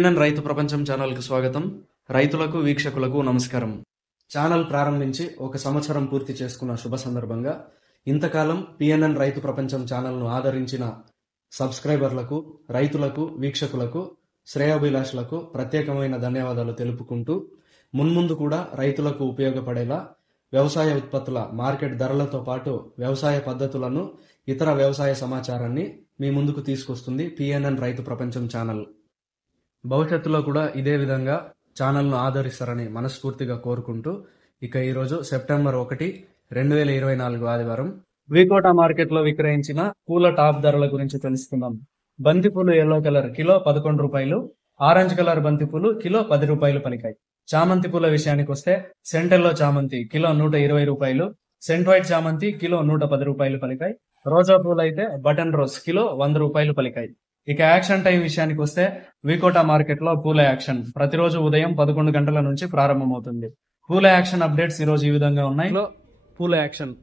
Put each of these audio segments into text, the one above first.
PNN రైతు ప్రపంచం ఛానల్కు స్వాగతం. రైతులకు వీక్షకులకు నమస్కారం. ఛానల్ ప్రారంభించి 1 సంవత్సరం పూర్తి చేసుకున్న శుభ సందర్భంగా ఇంతకాలం పిఎన్ఎన్ రైతు ప్రపంచం ఛానల్ను ఆదరించిన సబ్స్క్రైబర్లకు, రైతులకు, వీక్షకులకు, శ్రేయోభిలాషులకు ప్రత్యేకమైన ధన్యవాదాలు తెలుపుకుంటూ మున్ముందు కూడా రైతులకు ఉపయోగపడేలా వ్యవసాయ ఉత్పత్తుల మార్కెట్ ధరలతో పాటు వ్యవసాయ పద్ధతులను, ఇతర వ్యవసాయ సమాచారాన్ని మీ ముందుకు తీసుకొస్తుంది పిఎన్ఎన్ రైతు ప్రపంచం ఛానల్. భవిష్యత్తులో కూడా ఇదే విధంగా ఛానల్ను ఆదరిస్తారని మనస్ఫూర్తిగా కోరుకుంటూ ఇక ఈరోజు సెప్టెంబర్ 1, 2024 ఆదివారం వికోట మార్కెట్లో విక్రయించిన పూల టాప్ ధరల గురించి తెలుసుకుందాం. బంతిపూలు ఎల్లో కలర్ కిలో 11 రూపాయలు, ఆరెంజ్ కలర్ బంతిపూలు కిలో 10 రూపాయలు పలికాయి. చామంతి పూల విషయానికి వస్తే సెంటెల్లో చామంతి కిలో 120 రూపాయలు, సెంట్ వైట్ చామంతి కిలో 110 రూపాయలు పలికాయి. రోజా పూలు అయితే బటన్ రోజ్ కిలో 100 రూపాయలు పలికాయి. ఇక యాక్షన్ టైం విషయానికి వస్తే వికోట మార్కెట్ లో పూల యాక్షన్ ప్రతిరోజు ఉదయం 11 గంటల నుంచి ప్రారంభమవుతుంది. పూల యాక్షన్ అప్డేట్స్ ఈ రోజు ఈ విధంగా ఉన్నాయి. పూల యాక్షన్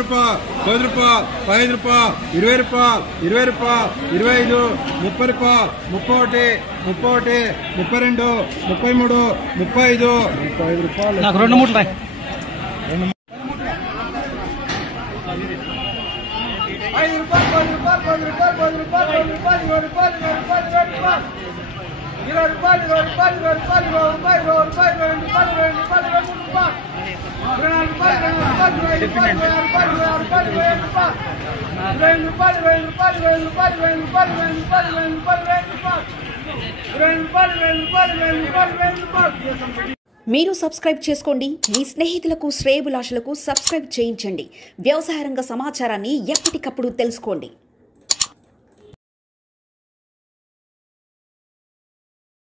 రూపాయలు, 10 రూపాయలు, 15 రూపాయలు, 20 రూపాయలు, 20 రూపాయలు, 25, 30 రూపాయలు, 31, 32, 33, 35, 35 రూపాయలు. నాకు 2 మూటలు 5 రూపాయలు, 10 రూపాయలు, 10 రూపాయలు, 10 రూపాయలు, 10 రూపాయలు, 20 రూపాయలు, 20 రూపాయలు, 20 రూపాయలు, 20 రూపాయలు, 20 రూపాయలు, 20 రూపాయలు, 20 రూపాయలు, 20 రూపాయలు, 20 రూపాయలు, 20 రూపాయలు, 24 రూపాయలు, 24 రూపాయలు, 20 రూపాయలు, 20 రూపాయలు, 20 రూపాయలు, 20 రూపాయలు, 20 రూపాయలు, 20 రూపాయలు, 20 రూపాయలు. మీరు సబ్స్క్రైబ్ చేసుకోండి. మీ స్నేహితులకు శ్రేయోభిలాషులకు సబ్స్క్రైబ్ చేయించండి. వ్యవసాయ రంగ సమాచారాన్ని ఎప్పటికప్పుడు తెలుసుకోండి.